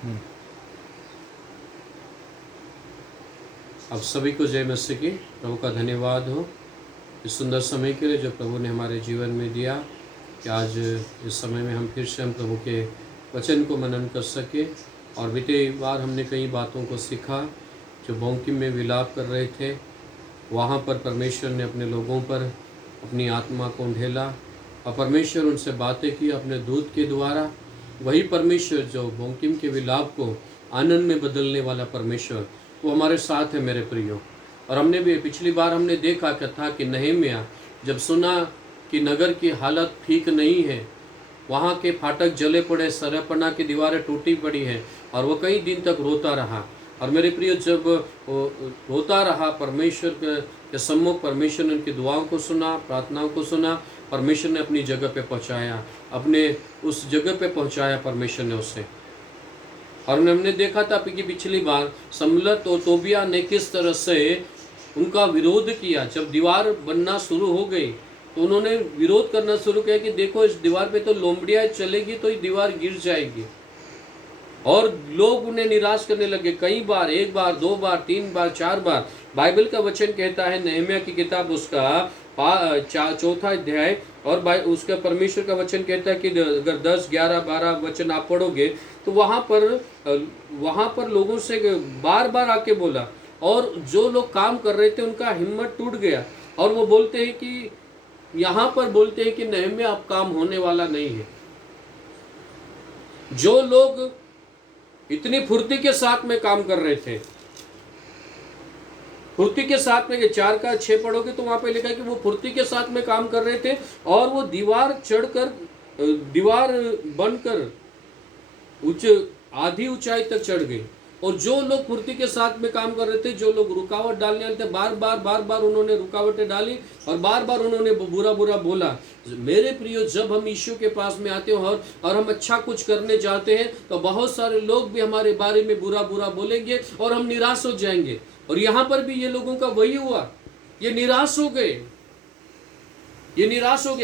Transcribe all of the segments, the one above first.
आप सभी को जय मसीह की। प्रभु का धन्यवाद हो इस सुंदर समय के लिए जो प्रभु ने हमारे जीवन में दिया, कि आज इस समय में हम फिर से हम प्रभु के वचन को मनन कर सके। और बीते बार हमने कई बातों को सीखा। जो बोंकिम में विलाप कर रहे थे, वहाँ पर परमेश्वर ने अपने लोगों पर अपनी आत्मा को ढेला और परमेश्वर उनसे बातें की अपने दूत के द्वारा। वही परमेश्वर जो बोंकिम के विलाप को आनंद में बदलने वाला परमेश्वर, वो हमारे साथ है मेरे प्रियो। और हमने भी पिछली बार हमने देखा कथा कि नहम्याह जब सुना कि नगर की हालत ठीक नहीं है, वहाँ के फाटक जले पड़े, सरपना की दीवारें टूटी पड़ी हैं, और वो कई दिन तक रोता रहा। और मेरे प्रिय, जब वो रोता रहा परमेश्वर के सम्मुख, परमेश्वर ने उनकी दुआओं को सुना, प्रार्थनाओं को सुना। परमेश्वर ने अपनी जगह पे पहुँचाया, अपने उस जगह पे पहुँचाया परमेश्वर ने उसे। और हमने देखा था कि पिछली बार सम्मलत और तोबिया ने किस तरह से उनका विरोध किया। जब दीवार बनना शुरू हो गई तो उन्होंने विरोध करना शुरू किया कि देखो इस दीवार पे तो लोमड़ियाँ चलेगी तो ये दीवार गिर जाएगी। और लोग उन्हें निराश करने लगे कई बार, 1 बार 2 बार 3 बार 4 बार। बाइबल का वचन कहता है, नहम्याह की किताब उसका 4 अध्याय, और उसका परमेश्वर का वचन कहता है कि अगर 10 11 12 वचन आप पढ़ोगे तो वहाँ पर लोगों से बार बार आके बोला। और जो लोग काम कर रहे थे उनका हिम्मत टूट गया, और वो बोलते हैं कि यहाँ पर बोलते हैं कि नहम्याह अब काम होने वाला नहीं है। जो लोग इतनी फुर्ती के साथ में काम कर रहे थे, फुर्ती के साथ में, 4 का 6 पढ़ोगे तो वहां पे लिखा है कि वो फुर्ती के साथ में काम कर रहे थे, और वो दीवार चढ़कर, दीवार बनकर आधी ऊंचाई तक चढ़ गई। और जो लोग फुर्ती के साथ में काम कर रहे थे, जो लोग रुकावट डालने वाले थे, बार बार उन्होंने रुकावटें डाली, और बार बार उन्होंने बुरा बोला। मेरे प्रियो, जब हम यीशु के पास में आते हैं और हम अच्छा कुछ करने जाते हैं तो बहुत सारे लोग भी हमारे बारे में बुरा बोलेंगे और हम निराश हो जाएंगे। और यहाँ पर भी ये लोगों का वही हुआ, ये निराश हो गए।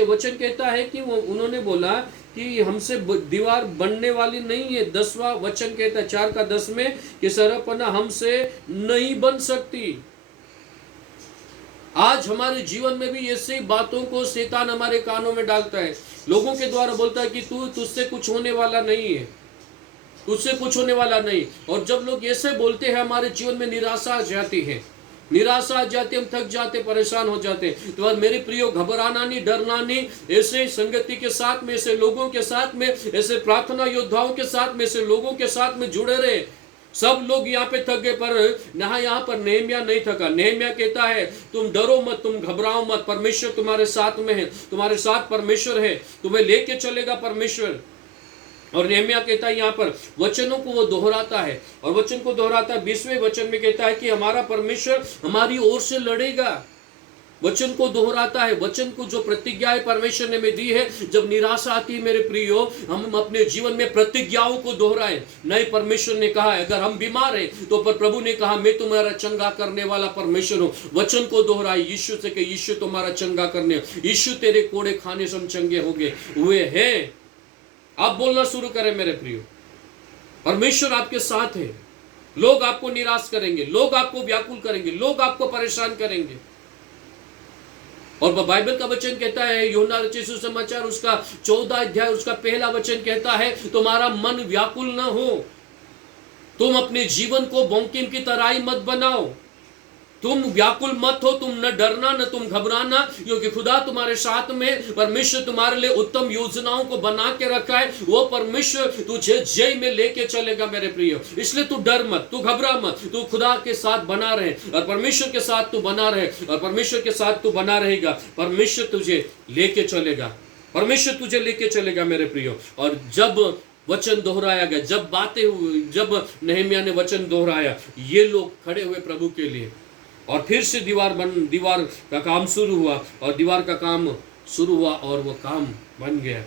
वचन कहता है कि उन्होंने बोला कि हमसे दीवार बनने वाली नहीं है। 10वां वचन कहता है 4 का 10 में कि सरपना हमसे नहीं बन सकती। आज हमारे जीवन में भी ऐसी बातों को शैतान हमारे कानों में डालता है, लोगों के द्वारा बोलता है कि तुझसे कुछ होने वाला नहीं है, तुझसे कुछ होने वाला नहीं। और जब लोग ऐसे बोलते हैं, हमारे जीवन में निराशा आ जाती है, हम थक जाते, परेशान हो जाते। तो मेरे प्रियो, घबराना नहीं, डरना नहीं। ऐसे संगति के साथ में, ऐसे लोगों के साथ में, ऐसे प्रार्थना योद्धाओं के साथ में, ऐसे लोगों के साथ में जुड़े रहे। सब लोग यहाँ पे थक गए, पर यहाँ पर नहम्याह नहीं थका। नहम्याह कहता है तुम डरो मत, तुम घबराओ मत, परमेश्वर तुम्हारे साथ में है, तुम्हारे साथ परमेश्वर है, तुम्हें लेके चलेगा परमेश्वर। और नहम्याह कहता है यहाँ पर वचनों को वो दोहराता है, और वचन को दोहराता है। 20वें वचन में कहता है कि हमारा परमेश्वर हमारी ओर से लड़ेगा। वचन को दोहराता है, वचन को जो प्रतिज्ञाएं परमेश्वर ने में दी है। जब निराशा आती है मेरे प्रियो, हम अपने जीवन में प्रतिज्ञाओं को दोहराएं। नहीं, परमेश्वर ने कहा है, अगर हम बीमार हैं तो पर प्रभु ने कहा मैं तुम्हारा चंगा करने वाला परमेश्वर हूं। वचन को दोहराए, यीशु से कहे यीशु तुम्हारा चंगा करने, यीशु तेरे कोड़े खाने से हम चंगे होंगे हुए हैं। आप बोलना शुरू करें मेरे प्रियो, परमेश्वर आपके साथ है। लोग आपको निराश करेंगे, लोग आपको व्याकुल करेंगे, लोग आपको परेशान करेंगे। और बाइबल का वचन कहता है, यूहन्ना रचित सुसमाचार उसका 14 अध्याय उसका पहला वचन कहता है, तुम्हारा मन व्याकुल न हो, तुम अपने जीवन को बोंकिम की तराई मत बनाओ, तुम व्याकुल मत हो, तुम न डरना न तुम घबराना, क्योंकि खुदा तुम्हारे साथ में। परमेश्वर तुम्हारे लिए उत्तम योजनाओं को बना के रखा है। वो परमेश्वर तुझे जय में लेके चलेगा मेरे प्रियो। इसलिए तू डर मत, तू घबरा मत, तू खुदा के साथ बना रहे, और परमेश्वर के साथ तू बना रहे, और परमेश्वर के साथ तू बना रहेगा। परमेश्वर तुझे लेके चलेगा, परमेश्वर तुझे लेके चलेगा मेरे प्रियो। और जब वचन दोहराया गया, जब बातें हुई, जब नहम्याह ने वचन दोहराया, ये लोग खड़े हुए प्रभु के लिए, और फिर से दीवार का काम शुरू हुआ, और दीवार का काम शुरू हुआ और वो काम बन गया।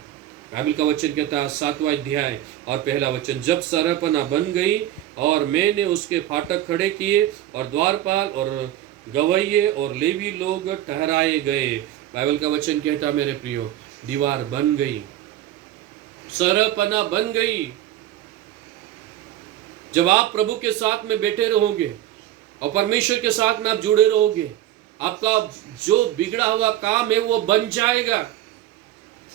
बाइबल का वचन कहता है 7वां अध्याय और पहला वचन, जब सरपना बन गई और मैंने उसके फाटक खड़े किए और द्वारपाल और गवैये और लेवी लोग ठहराए गए। बाइबल का वचन कहता मेरे प्रियो, दीवार बन गई, सरपना बन गई। जब आप प्रभु के साथ में बैठे रहोगे और परमेश्वर के साथ में आप जुड़े रहोगे, आपका जो बिगड़ा हुआ काम है वो बन जाएगा।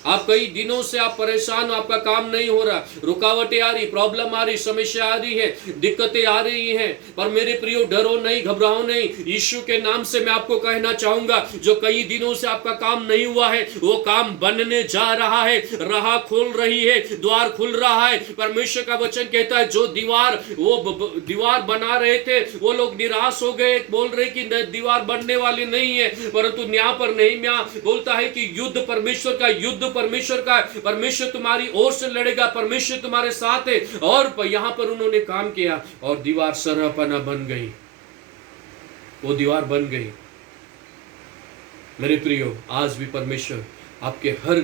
आप कई दिनों से आप परेशान हो, आपका काम नहीं हो रहा, रुकावटें आ रही, प्रॉब्लम आ रही, समस्या आ रही है, दिक्कतें आ रही हैं, पर मेरे प्रियो डरो नहीं, घबराओ नहीं। यीशु के नाम से मैं आपको कहना चाहूंगा, जो कई दिनों से आपका काम नहीं हुआ है वो काम बनने जा रहा है। राह खुल रही है, द्वार खुल रहा है। परमेश्वर का वचन कहता है जो दीवार बना रहे थे वो लोग निराश हो गए, बोल रहे कि दीवार बनने वाली नहीं है, परंतु न्याय पर नehemiah बोलता है कि युद्ध परमेश्वर का, युद्ध परमेश्वर का, परमेश्वर तुम्हारी ओर से लड़ेगा, परमेश्वर तुम्हारे साथ है। और यहां पर उन्होंने काम किया और दीवार सरहपना बन गई, वो दीवार बन गई। मेरे प्रियो, आज भी परमेश्वर आपके हर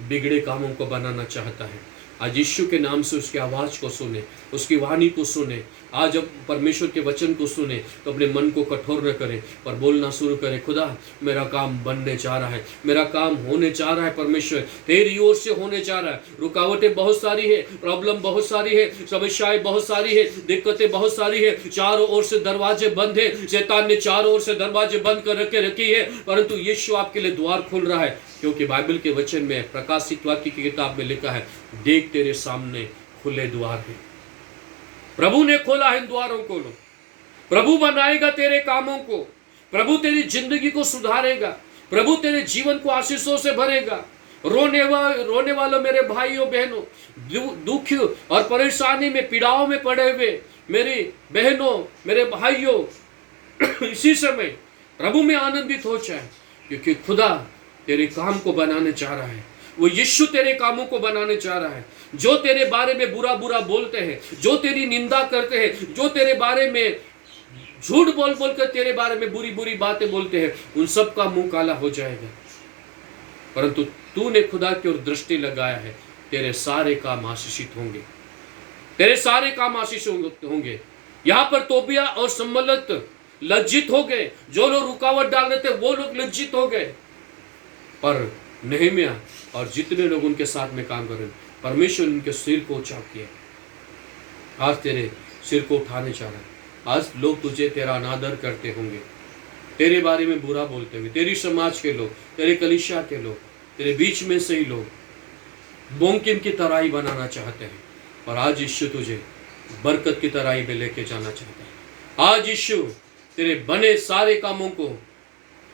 बिगड़े कामों को बनाना चाहता है। आज यीशु के नाम से उसकी आवाज को सुने, उसकी वाणी को सुने। आज जब परमेश्वर के वचन को सुने तो अपने मन को कठोर न करें, पर बोलना शुरू करें, खुदा मेरा काम बनने जा रहा है, मेरा काम होने जा रहा है, परमेश्वर तेरी ओर से होने जा रहा है। रुकावटें बहुत सारी है, प्रॉब्लम बहुत सारी है, समस्याएं बहुत सारी है, दिक्कतें बहुत सारी है, चारों ओर से दरवाजे बंद है, शैतान ने चारों ओर से दरवाजे बंद कर रखी है, परंतु यीशु आपके लिए द्वार खुल रहा है। क्योंकि बाइबल के वचन में, प्रकाशित वाक्य की किताब में लिखा है, देख तेरे सामने खुले द्वार है। प्रभु ने खोला है इन द्वारों को। प्रभु बनाएगा तेरे कामों को, प्रभु तेरी जिंदगी को सुधारेगा, प्रभु तेरे जीवन को आशीषों से भरेगा। रोने वालों मेरे भाइयों बहनों, दुख और परेशानी में, पीड़ाओं में पड़े हुए मेरी बहनों, मेरे भाइयों, इसी समय प्रभु में आनंदित हो जाए, क्योंकि खुदा तेरे काम को बनाने जा रहा है। वो यीशु तेरे कामों को बनाने जा रहा है। जो तेरे बारे में बुरा बुरा बोलते हैं, जो तेरी निंदा करते हैं, जो तेरे बारे में झूठ बोल बोल कर तेरे बारे में बुरी बुरी बातें बोलते हैं, उन सब का मुंह काला हो जाएगा। परंतु तूने खुदा की ओर दृष्टि लगाया है, तेरे सारे काम आशीषित होंगे, तेरे सारे काम आशीषित होंगे। यहाँ पर तोबिया और संबलत लज्जित हो गए, जो लोग रुकावट डाल रहे थे वो लोग लज्जित हो गए, पर नehemiah और जितने लोग उनके साथ में काम कर रहे, परमेश्वर उनके सिर को ऊंचा किया। आज तेरे सिर को उठाने जा रहा है। आज लोग तुझे तेरा अनादर करते होंगे, तेरे बारे में बुरा बोलते होंगे, तेरी समाज के लोग, तेरे कलीसिया के लोग, तेरे बीच में से ही लोग बोंकिम की तराई बनाना चाहते हैं, पर आज यीशु तुझे बरकत की तराई में लेके जाना चाहता है। आज यीशु तेरे बने सारे कामों को,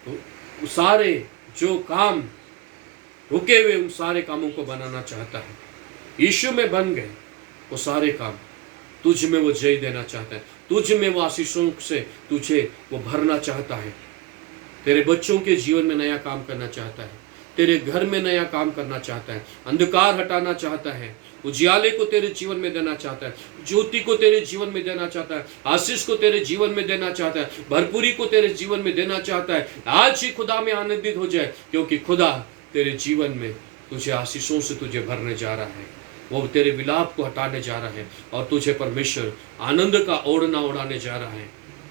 तो सारे जो काम रुके हुए उन सारे कामों को बनाना चाहता है। यीशु में बन गए वो सारे काम, तुझ में वो जय देना चाहता है, तुझ में वो आशीषों से तुझे वो भरना चाहता है। तेरे बच्चों के जीवन में नया काम करना चाहता है, तेरे घर में नया काम करना चाहता है, अंधकार हटाना चाहता है, उजियाले को तेरे जीवन में देना चाहता है, ज्योति को तेरे जीवन में देना चाहता है, आशीष को तेरे जीवन में देना चाहता है, भरपूरी को तेरे जीवन में देना चाहता है। आज ही खुदा में आनंदित हो जाए, क्योंकि खुदा तेरे जीवन में तुझे आशीषों से तुझे भरने जा रहा है, वो तेरे विलाप को हटाने जा रहा है, और तुझे परमेश्वर आनंद का ओढ़ना उड़ाने जा रहा है,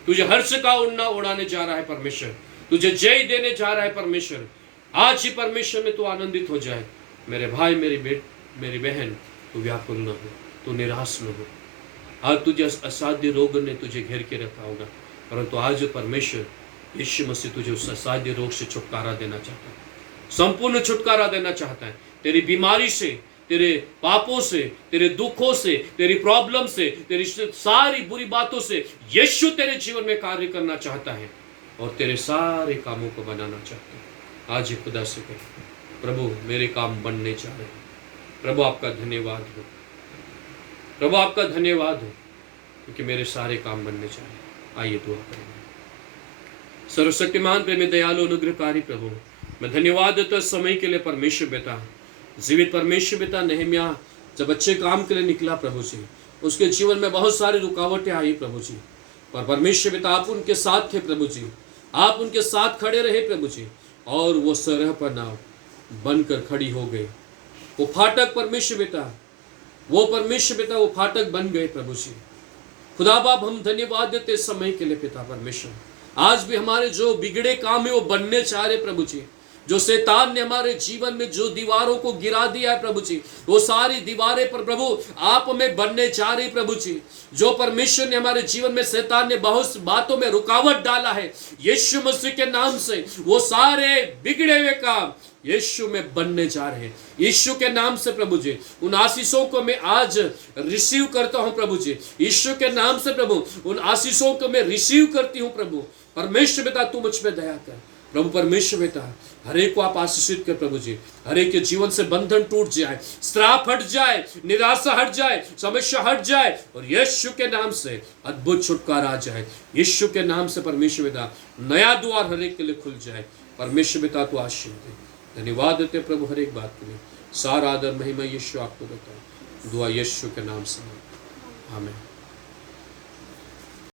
तुझे हर्ष का ओढ़ना उड़ाने जा रहा है। परमेश्वर तुझे जय देने जा रहा है। परमेश्वर आज ही परमेश्वर में तू आनंदित हो जाए। मेरे भाई, मेरी बहन, तू व्याकुल न हो, तू निराश न हो। आज तुझे असाध्य रोग ने तुझे घेर के रखा होगा, परंतु आज परमेश्वर यीशु मसीह तुझे उस असाध्य रोग से छुटकारा देना चाहता है, संपूर्ण छुटकारा देना चाहता है। तेरी बीमारी से, तेरे पापों से, तेरे दुखों से, तेरी प्रॉब्लम से, तेरी सारी बुरी बातों से यीशु तेरे जीवन में कार्य करना चाहता है और तेरे सारे कामों को बनाना चाहता है। आज ही खुदा से कहे, प्रभु मेरे काम बनने जा रहे हैं। प्रभु आपका धन्यवाद हो, प्रभु आपका धन्यवाद हो, क्योंकि मेरे सारे काम बनने जा रहे हैं। आइए दुआ करेंगे। सर्वशक्तिमान प्रेमी दयालु अनुग्रहकारी प्रभु, मैं धन्यवाद देता इस समय के लिए। परमेश्वर बेटा, जीवित परमेश्वर बेटा, नehemiah जब अच्छे काम के लिए निकला प्रभु जी, उसके जीवन में बहुत सारी रुकावटें आई प्रभु जी, पर परमेश्वर बेटा आप उनके साथ थे प्रभु जी, आप उनके साथ खड़े रहे प्रभु जी, और वो सरहपना बनकर खड़ी हो गई। वो फाटक परमेश्वर बेटा, वो परमेश्वर बेटा, वो फाटक बन गए प्रभु जी। खुदा बाप हम धन्यवाद देते इस समय के लिए पिता परमेश्वर। आज भी हमारे जो बिगड़े काम है वो बनने चाह रहे प्रभु जी, जो शैतान ने हमारे जीवन में जो दीवारों को गिरा दिया है प्रभु जी, वो सारी दीवारें पर प्रभु आप में बनने जा रही प्रभु जी। जो परमेश्वर ने हमारे जीवन में शैतान ने बहुत बातों में रुकावट डाला है, यीशु मसीह के नाम से वो सारे बिगड़े हुए काम यीशु में बनने जा रहे हैं। यीशु के नाम से प्रभु जी उन आशीषों को मैं आज रिसीव करता हूं प्रभु जी। यीशु के नाम से प्रभु उन आशीषों को मैं रिसीव करती हूं प्रभु। परमेश्वर पिता तू मुझ पे दया कर प्रभु। परमेश्वर पिता हर एक को आप आशीषित कर प्रभु जी। हर एक के जीवन से बंधन टूट जाए, श्राप हट जाए, निराशा हट जाए, समस्या हट जाए और यीशु के नाम से अद्भुत छुटकारा आ जाए। यीशु के नाम से परमेश्वर पिता नया द्वार हर एक के लिए खुल जाए। परमेश्वर पिता तू आशीष दे। धन्यवाद देते प्रभु हर एक बात के लिए। सारा आदर महिमा यीशु आपको देता है। दुआ यीशु के नाम से, आमीन।